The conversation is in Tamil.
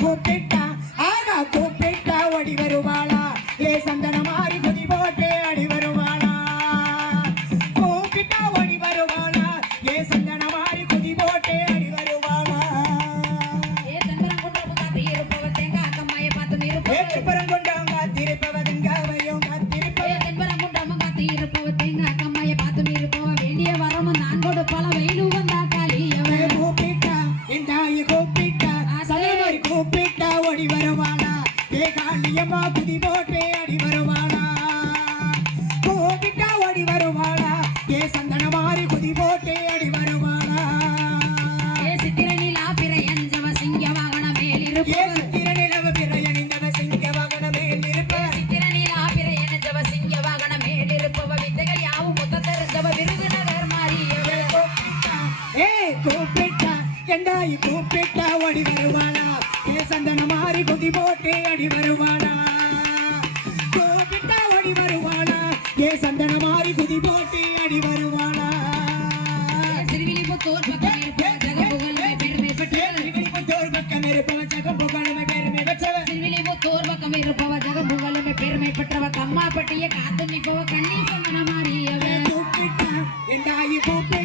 கூப்பிட்டா ஆனா கூப்பிட்டா ஓடி வருவாளா ஏ சந்தன மாறி குதி போட்டு அடி வருவாளா கூப்பிட்டா ஓடி வருவாளா ஏ சந்தன மாறி குதி போட்டு அடி வருவாளா ஏ தம்பரங்குண்டம் காத்திருப்பவ தேங்கா அக்கம்மாய பார்த்து நிறுப்பவ ஏ தம்பரங்குண்டம் காத்திருப்பவ தேங்காவையும் காத்திருப்பவ ஏ தம்பரங்குண்டம் காத்திருப்பவ தேங்கா அக்கம்மாய பார்த்து நிறுப்பவ வேண்டிய வரமும் நான் கொடுப்பளவே ஏ சித்திர நிலவு பிறை அணிந்தவ சிங்க வாகனமே நிற்ப சித்திர நீலா பிறை அணிந்தவ சிங்க வாகன மேலிருப்பவ வித்தைகள் யாவும் முத்த தெரிஞ்சவ விருதுநகர் மாறியவ ஏ கூப்பிட்டா எண்டாயி கூப்பிட்டா ஓடி வருவாளா ஏ சந்தன மாறி குதி போட்டு அடி வருவாளா கூப்பிட்டா ஓடி வருவாளா ஏ சந்தன மாறி குதி போட்டு அடி வருவாளா சிறுவில்லிபுத்தூர் பக்கம் இருப்பவ ஜெகபுகழுமே பெருமை பெற்றவ திருவிழிபுத்தூர் பக்கம் இருப்பவ ஜெகபுகழுமே பெருமை பெற்றவ சிறுவில்லிபுத்தூர் பக்கம் இருப்பவ ஜெகபுகழுமே பெருமை பெற்றவ கம்மாப்பட்டிய காத்து நிற்பவ கண்ணி சந்தன மாறியவ கூப்பிட்டா எண்டாயி கூப்பிட்டா